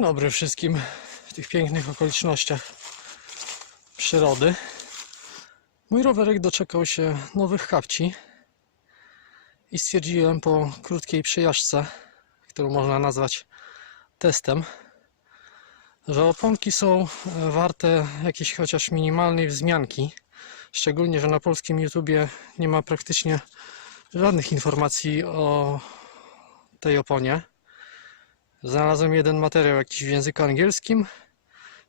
dobry wszystkim w tych pięknych okolicznościach przyrody. Mój rowerek doczekał się nowych kapci i stwierdziłem po krótkiej przejażdżce, którą można nazwać testem, że oponki są warte jakiejś chociaż minimalnej wzmianki. Szczególnie, że na polskim YouTubie nie ma praktycznie żadnych informacji o tej oponie. Znalazłem jeden materiał jakiś w języku angielskim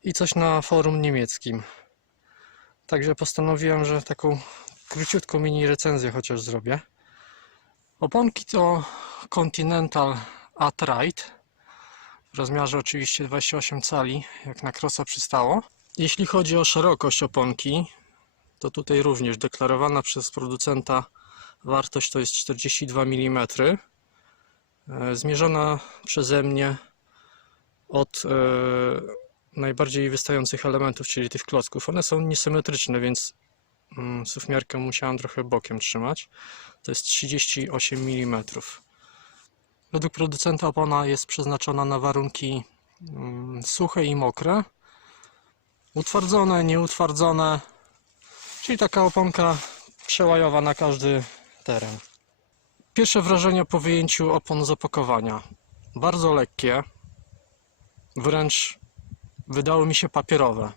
i coś na forum niemieckim. Także postanowiłem, że taką króciutką mini recenzję chociaż zrobię. Oponki to Continental Atright w rozmiarze oczywiście 28 cali, jak na krosa przystało. Jeśli chodzi o szerokość oponki, to tutaj również deklarowana przez producenta wartość to jest 42 mm. E, Zmierzona przeze mnie od e, najbardziej wystających elementów, czyli tych klocków. One są niesymetryczne, więc mm, sufmiarkę musiałem trochę bokiem trzymać. To jest 38 mm. Według producenta opona jest przeznaczona na warunki mm, suche i mokre. Utwardzone, nieutwardzone, czyli taka oponka przełajowa na każdy teren. Pierwsze wrażenia po wyjęciu opon z opakowania. Bardzo lekkie, wręcz wydały mi się papierowe.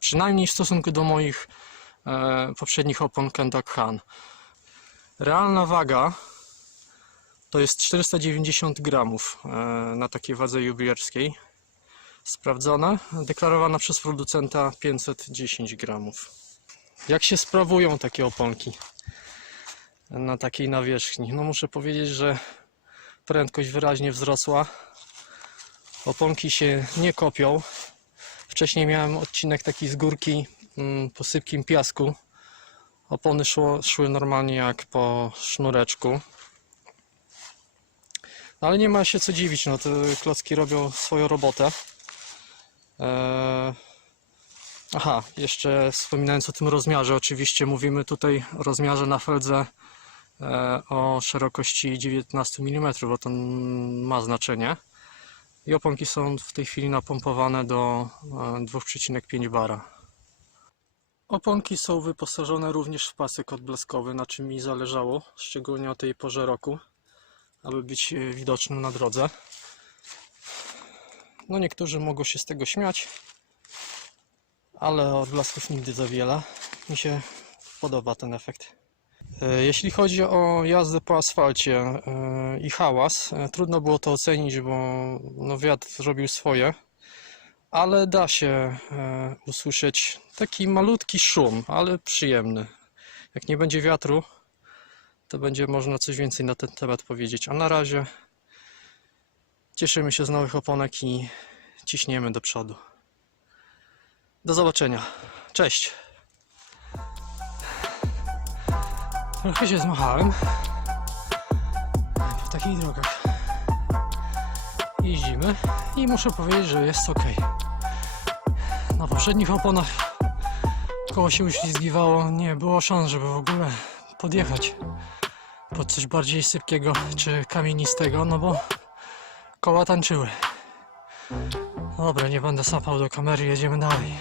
Przynajmniej w stosunku do moich e, poprzednich opon Kendak Han. Realna waga to jest 490 gramów e, na takiej wadze jubilerskiej. Sprawdzona, deklarowana przez producenta 510 gramów. Jak się sprawują takie oponki na takiej nawierzchni? No muszę powiedzieć, że prędkość wyraźnie wzrosła. Oponki się nie kopią. Wcześniej miałem odcinek taki z górki mm, po sypkim piasku. Opony szło, szły normalnie jak po sznureczku. No ale nie ma się co dziwić, no te klocki robią swoją robotę. Eee... Aha, jeszcze wspominając o tym rozmiarze, oczywiście mówimy tutaj o rozmiarze na feldze o szerokości 19 mm, bo to ma znaczenie. I oponki są w tej chwili napompowane do e, 2,5 bara. Oponki są wyposażone również w pasek odblaskowy, na czym mi zależało, szczególnie o tej porze roku, aby być e, widocznym na drodze. No niektórzy mogą się z tego śmiać, ale odblasków nigdy za wiele. Mi się podoba ten efekt. E, Jeśli chodzi o jazdę po asfalcie e, i hałas, e, trudno było to ocenić, bo no, wiatr zrobił swoje, ale da się usłyszeć taki malutki szum, ale przyjemny. Jak nie będzie wiatru, to będzie można coś więcej na ten temat powiedzieć. A na razie cieszymy się z nowych oponek i ciśniemy do przodu. Do zobaczenia. Cześć. Trochę się zmachałem po takich drogach. Jeździmy i muszę powiedzieć, że jest ok. Na poprzednich oponach koło się uślizgiwało, nie było szans, żeby w ogóle podjechać pod coś bardziej sypkiego czy kamienistego, no bo koła tańczyły. Dobra, nie będę sapał do kamery, jedziemy dalej.